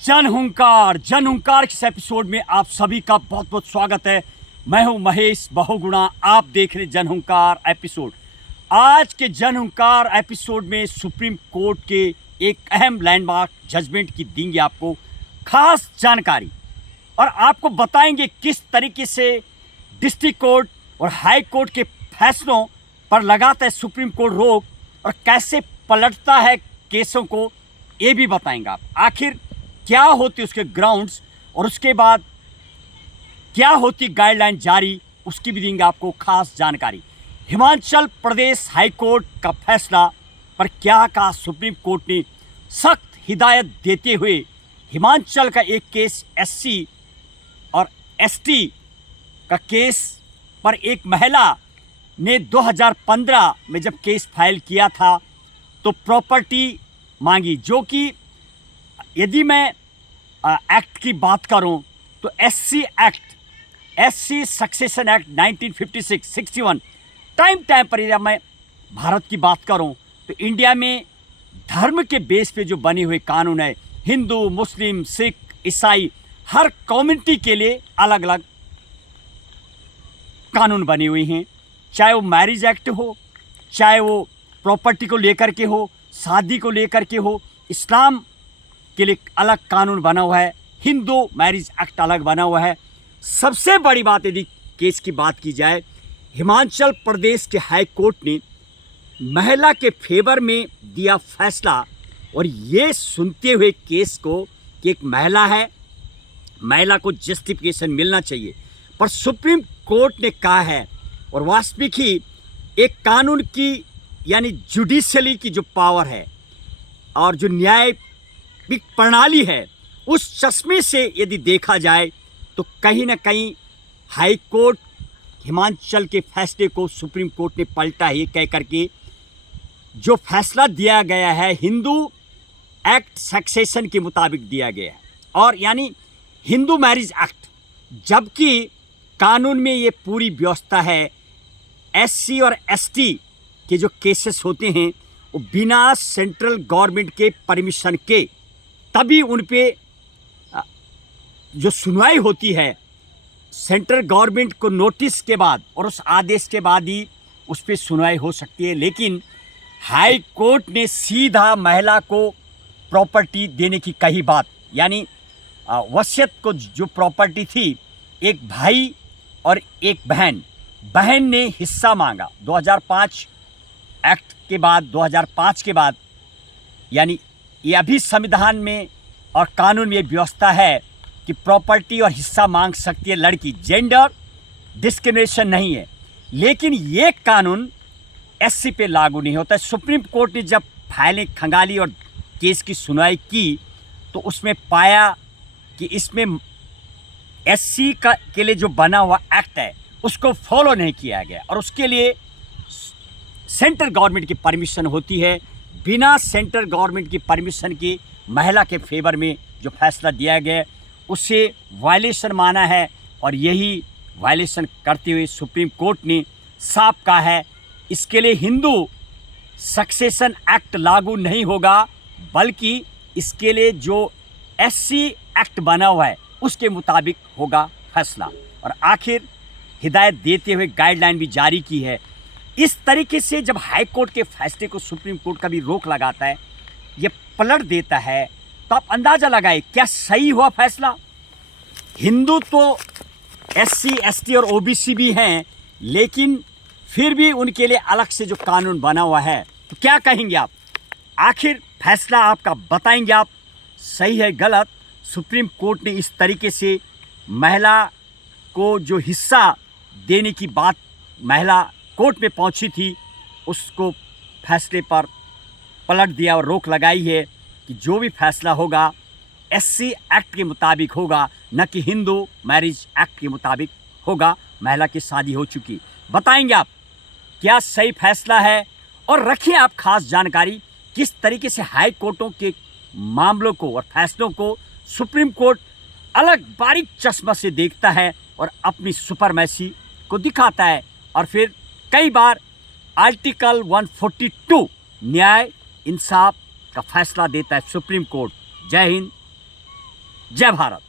जन हुंकार के इस एपिसोड में आप सभी का बहुत बहुत स्वागत है। मैं हूं महेश बहुगुणा, आप देख रहे जन हुंकार एपिसोड। आज के जन हुंकार एपिसोड में सुप्रीम कोर्ट के एक अहम लैंडमार्क जजमेंट की देंगे आपको खास जानकारी और आपको बताएंगे किस तरीके से डिस्ट्रिक्ट कोर्ट और हाई कोर्ट के फैसलों पर लगाता है सुप्रीम कोर्ट रोक और कैसे पलटता है केसों को, ये भी बताएंगे आप। आखिर क्या होती उसके ग्राउंड्स और उसके बाद क्या होती गाइडलाइन जारी, उसकी भी देंगे आपको खास जानकारी। हिमाचल प्रदेश हाई कोर्ट का फैसला पर क्या कहा सुप्रीम कोर्ट ने, सख्त हिदायत देते हुए हिमाचल का एक केस एससी और एसटी का केस पर एक महिला ने 2015 में जब केस फाइल किया था तो प्रॉपर्टी मांगी, जो कि यदि मैं एक्ट की बात करूं तो SC act, SC succession act 1956-61 time पर यदि मैं भारत की बात करूं तो इंडिया में धर्म के बेस पे जो बने हुए कानून है, हिंदू, मुस्लिम, सिख, ईसाई, हर कम्युनिटी के लिए अलग अलग कानून बने हुए हैं। चाहे वो मैरिज एक्ट हो, चाहे वो प्रॉपर्टी को लेकर के हो, शादी को लेकर के हो, इस्लाम के लिए अलग कानून बना हुआ है, हिंदू मैरिज एक्ट अलग बना हुआ है। सबसे बड़ी बात यदि केस की बात की जाए, हिमाचल प्रदेश के हाई कोर्ट ने महिला के फेवर में दिया फैसला और ये सुनते हुए केस को कि एक महिला है, महिला को जस्टिफिकेशन मिलना चाहिए, पर सुप्रीम कोर्ट ने कहा है और वास्तविक ही एक कानून की यानी जुडिशली की जो पावर है और जो न्यायिक प्रणाली है, उस चश्मे से यदि देखा जाए तो कहीं ना कहीं हाई कोर्ट हिमाचल के फैसले को सुप्रीम कोर्ट ने पलटा ही कह करके जो फैसला दिया गया है हिंदू एक्ट सक्सेशन के मुताबिक दिया गया है और यानी हिंदू मैरिज एक्ट, जबकि कानून में ये पूरी व्यवस्था है एससी और एसटी के जो केसेस होते हैं वो बिना सेंट्रल गवर्नमेंट के परमिशन के तभी उन पे जो सुनवाई होती है सेंट्रल गवर्नमेंट को नोटिस के बाद और उस आदेश के बाद ही उस पर सुनवाई हो सकती है। लेकिन हाई कोर्ट ने सीधा महिला को प्रॉपर्टी देने की कही बात, यानी वसीयत को जो प्रॉपर्टी थी, एक भाई और एक बहन ने हिस्सा मांगा 2005 एक्ट के बाद, 2005 के बाद, यानी ये अभी संविधान में और कानून में व्यवस्था है कि प्रॉपर्टी और हिस्सा मांग सकती है लड़की, जेंडर डिस्क्रिमिनेशन नहीं है। लेकिन ये कानून एससी पे लागू नहीं होता है। सुप्रीम कोर्ट ने जब फाइलें खंगाली और केस की सुनवाई की तो उसमें पाया कि इसमें एससी के लिए जो बना हुआ एक्ट है उसको फॉलो नहीं किया गया और उसके लिए सेंट्रल गवर्नमेंट की परमिशन होती है। बिना सेंट्रल गवर्नमेंट की परमिशन के महिला के फेवर में जो फैसला दिया गया उसे वायलेशन माना है और यही वायलेशन करते हुए सुप्रीम कोर्ट ने साफ कहा है इसके लिए हिंदू सक्सेशन एक्ट लागू नहीं होगा, बल्कि इसके लिए जो एससी एक्ट बना हुआ है उसके मुताबिक होगा फैसला। और आखिर हिदायत देते हुए गाइडलाइन भी जारी की है। इस तरीके से जब हाई कोर्ट के फैसले को सुप्रीम कोर्ट का भी रोक लगाता है, ये पलट देता है, तो आप अंदाज़ा लगाए क्या सही हुआ फैसला। हिंदू तो एससी एसटी और ओबीसी भी हैं, लेकिन फिर भी उनके लिए अलग से जो कानून बना हुआ है, तो क्या कहेंगे आप? आखिर फैसला आपका बताएंगे आप, सही है गलत। सुप्रीम कोर्ट ने इस तरीके से महिला को जो हिस्सा देने की बात महिला कोर्ट में पहुंची थी उसको फैसले पर पलट दिया और रोक लगाई है कि जो भी फैसला होगा एससी एक्ट के मुताबिक होगा, न कि हिंदू मैरिज एक्ट के मुताबिक होगा। महिला की शादी हो चुकी। बताएंगे आप क्या सही फैसला है और रखिए आप खास जानकारी किस तरीके से हाई कोर्टों के मामलों को और फैसलों को सुप्रीम कोर्ट अलग बारीक चश्मा से देखता है और अपनी सुपरमैसी को दिखाता है और फिर कई बार आर्टिकल 142 न्याय इंसाफ का फैसला देता है सुप्रीम कोर्ट। जय हिंद, जय भारत।